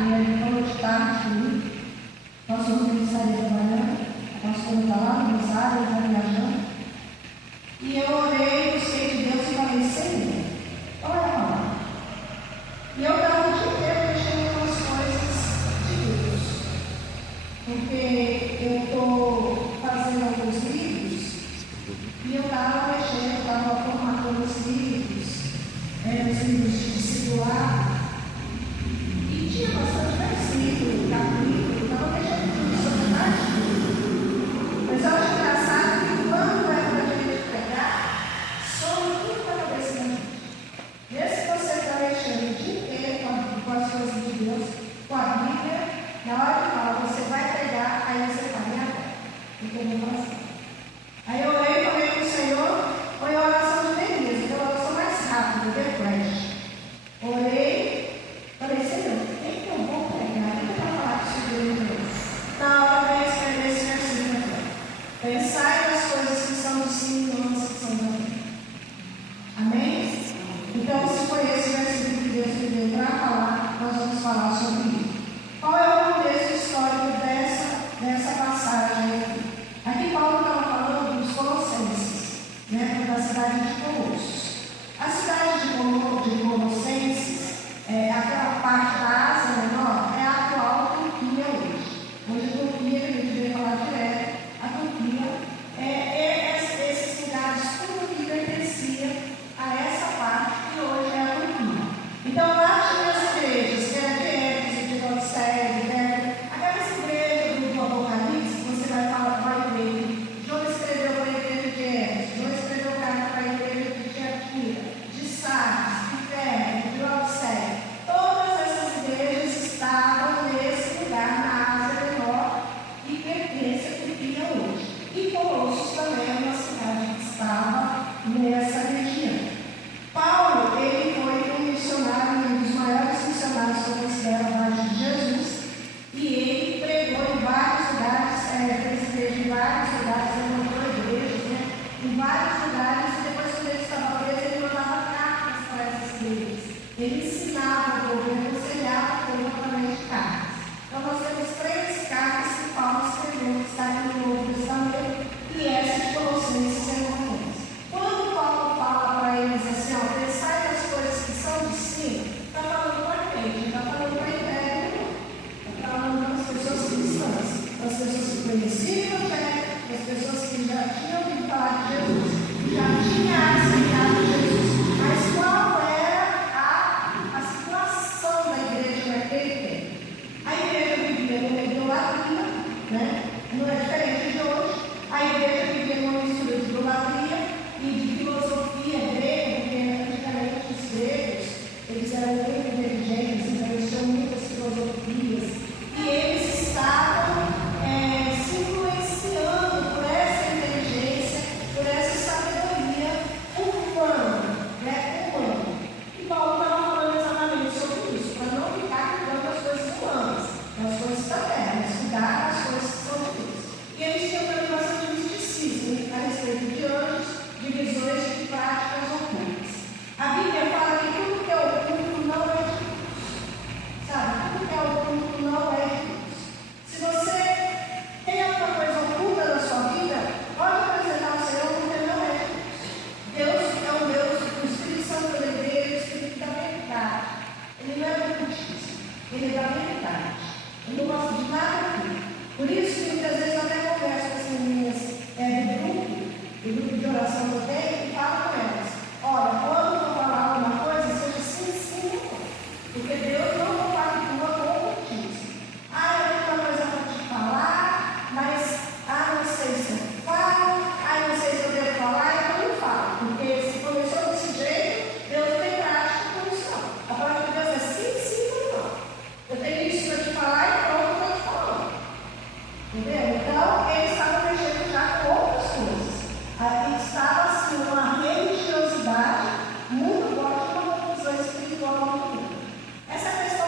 e ele falou de tarde comigo. Nós fomos ministrar da manhã, nós fomos lá no Rosário, já viajando. E eu orei, busquei de Deus e falei, Senhor, olha a palavra. E eu estava o dia inteiro mexendo com as coisas de Deus. Porque eu estou fazendo alguns livros e eu estava mexendo, estava formatando os livros de discipular. E tinha bastante versículo, capítulo, estava mexendo tudo sobre mais tudo. Mas eu acho engraçado que quando é para a gente pregar, some tudo para a cabeça da gente. Mesmo que você está mexendo o dia inteiro com as coisas de Deus, com a Bíblia, na hora que fala, você vai pregar, aí você fala, entendeu? Aí eu orei e falei para o Senhor, foi a oração de Neemias, que é a oração mais rápida, de flash. Orei, falei, Senhor, o que eu vou pregar? O que eu vou falar sobre Deus? Na hora de escrever esse versículo aqui. Pensai nas coisas que são do sim e não as que são da vida. Amém? Então, se foi esse versículo que Deus me deu para falar, nós vamos falar sobre isso. Qual é o contexto histórico dessa passagem aqui? Aqui Paulo estava falando dos Colossenses, né, da cidade de Colossos. A cidade de Colossenses, aquela parte da Ásia Menor, é a atual Turquia hoje. Hoje a Turquia, que a gente veio falar direto, a Turquia esses lugares, tudo que pertencia a essa parte que hoje é a Turquia. Então lá tinha as igrejas, que era de Éfeso, de Laodiceia, aquelas igrejas do Apocalipse, você vai ver. João escreveu para a igreja de Éfeso, João escreveu carta para a igreja de Tiatira, de Sardes, de Pérgamo, de Laodiceia. Todas essas igrejas estavam nesse lugar na Ásia Menor e pertence à Turquia hoje. E Colossos também é uma cidade que estava nessa região. Paulo, ele foi um missionário, um dos maiores missionários que eu considero abaixo de Jesus, e ele pregou em vários lugares, fez igreja em vários lugares, levantou igrejas, né? Em vários lugares, e depois quando ele estava preso, ele mandava cartas para essas igrejas. Ele ensinava o povo, ele aconselhava o povo através de cartas. Então nós temos 3 cartas que Paulo escreveu, que está no Novo Testamento, e essa de Colossenses é uma delas. Quando Paulo fala para eles assim, pensai nas coisas que são de cima, está falando para quem? Não está falando para a ideia, não. Está falando para as pessoas cristãs, para as pessoas que conheciam o Evangelho, para as pessoas que já tinham ouvido falar de Jesus, que já tinham aceitado Jesus. Mas qual era a situação da igreja naquele tempo? A igreja vivia numa idolatria, né? Não é diferente de hoje. A igreja vivia numa mistura de idolatria e de filosofia grega, porque antigamente os gregos, eles eram muito inteligentes, então eles tinham muitas filosofias, e eles estavam se influenciando por essa inteligência, por essa sabedoria humana, né? E Paulo estava falando exatamente sobre isso, para não ficar cuidando das coisas humanas, das coisas da terra, mas cuidar das coisas que são de Deus. E eles tinham também bastante misticismo a respeito de anjos, de visões e de práticas ocultas. A Bíblia fala que tudo que é oculto não é de Deus. Sabe? Tudo que é oculto não é de Deus. Se você tem alguma coisa oculta na sua vida, pode apresentar ao Senhor porque não é de Deus. Deus é o Deus, o Espírito Santo dele é o Espírito da verdade. Ele não é do ocultismo, ele é da verdade. Ele não gosta de nada aqui. Por isso que muitas vezes